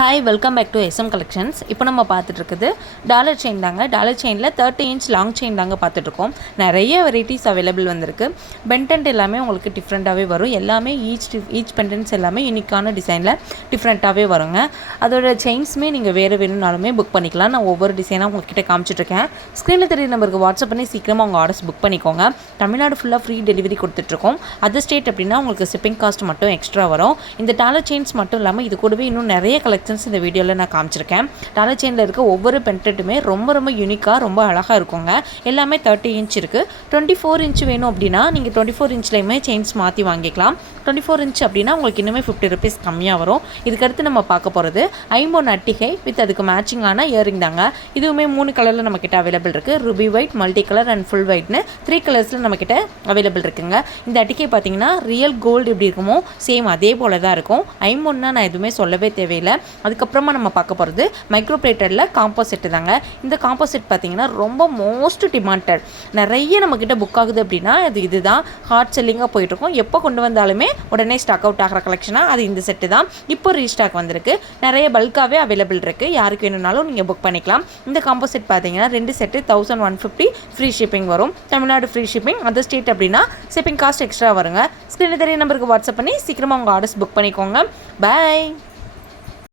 Hi welcome back to SM collections இப்போ நம்ம பார்த்துட்ருக்குது டாலர் செயின் தாங்க. டாலர் செயினில் தேர்ட்டி இன்ச் லாங் செயின் தாங்க பார்த்துட்ருக்கோம் நிறைய வெரைட்டிஸ் அவைலபிள் வந்திருக்கு. பென்டென்ட் எல்லாமே உங்களுக்கு டிஃப்ரெண்ட்டாகவே வரும். எல்லாமே ஈச் ஈச் பென்டென்ட்ஸ் எல்லாமே யூனிக்கான டிசைனில் டிஃப்ரெண்ட்டாகவே வருங்க. அதோட செயின்ஸுமே நீங்கள் வேறு வேணும்னாலுமே புக் பண்ணிக்கலாம். நான் ஒவ்வொரு டிசைனாக உங்ககிட்ட காமிச்சிட்ருக்கேன் ஸ்க்ரீனில் தெரிய நம்பருக்கு வாட்ஸ்அப் பண்ணி சீக்கிரமாக உங்கள் ஆர்டர்ஸ் புக் பண்ணிக்கோங்க. தமிழ்நாடு ஃபுல்லாக ஃப்ரீ டெலிவரி கொடுத்துட்ருக்கோம் அதர் ஸ்டேட் அப்படின்னா உங்களுக்கு ஷிப்பிங் காஸ்ட் மட்டும் எக்ஸ்ட்ரா வரும். இந்த டாலர் செயின்ஸ் மட்டும் இல்லாமல் இது கூடவே இன்னும் நிறைய கலெக்ஷன்ஸ் இந்த வீடியோவில் நான் காமிச்சிருக்கேன். டாலர் செயினில் இருக்க ஒவ்வொரு பென்டெட்டுமே ரொம்ப ரொம்ப யூனிக்காக ரொம்ப அழகாக இருக்குங்க. எல்லாமே தேர்ட்டி இன்ச் இருக்குது டுவெண்ட்டி ஃபோர் இன்ச் வேணும் அப்படின்னா நீங்கள் டுவெண்ட்டி ஃபோர் இன்ச்லேயுமே செயின்ஸ் மாற்றி வாங்கிக்கலாம். டுவெண்ட்டி ஃபோர் இன்ச் அப்படின்னா உங்களுக்கு இன்னுமே ஃபிஃப்டி ருபீஸ் கம்மியாக வரும். இதுக்கடுத்து நம்ம பார்க்க போகிறது ஐம்பொன் அட்டிகை வித் அதுக்கு மேட்சிங்கான இயரிங் தாங்க. இதுவுமே மூணு கலரில் நம்மக்கிட்ட அவைலபிள் இருக்குது ruby white multi colour and full ஒயிட்னு three கலர்ஸில் நம்மக்கிட்ட அவைலபிள் இருக்குங்க. இந்த அட்டிகை பார்த்தீங்கன்னா ரியல் கோல்டு எப்படி இருக்குமோ சேம் அதே போல தான் இருக்கும். ஐம்பொன்னா நான் எதுவுமே சொல்லவே தேவையில்லை. அதுக்கப்புறமா நம்ம பார்க்க போகிறது மைக்ரோ பிளேட்டரில் காம்போசெட்டு தாங்க. இந்த காம்போசிட் பார்த்தீங்கன்னா ரொம்ப மோஸ்ட் டிமாண்டட் நிறைய நம்மக்கிட்ட புக் ஆகுது அப்படின்னா அது இதுதான். ஹாட் செல்லிங்காக போயிட்டுருக்கும். எப்போ கொண்டு வந்தாலுமே உடனே ஸ்டாக் அவுட் ஆகிற கலெக்ஷனாக அது இந்த செட்டு தான். இப்போ ரீஸ்டாக் வந்திருக்கு. நிறைய பல்காகவே அவைலபிள் இருக்குது யாருக்கு வேணும்னாலும் நீங்கள் புக் பண்ணிக்கலாம். இந்த காம்போசிட் பார்த்தீங்கன்னா ரெண்டு set thousand one fifty free shipping வரும். Tamil Nadu free shipping other state அப்படின்னா ஷிப்பிங் காஸ்ட் எக்ஸ்ட்ரா வருங்க. ஸ்க்ரீனில் தெரிய நம்பருக்கு வாட்ஸ்அப் பண்ணி சீக்கிரமாக உங்கள் ஆர்டர்ஸ் புக் பண்ணிக்கோங்க. பை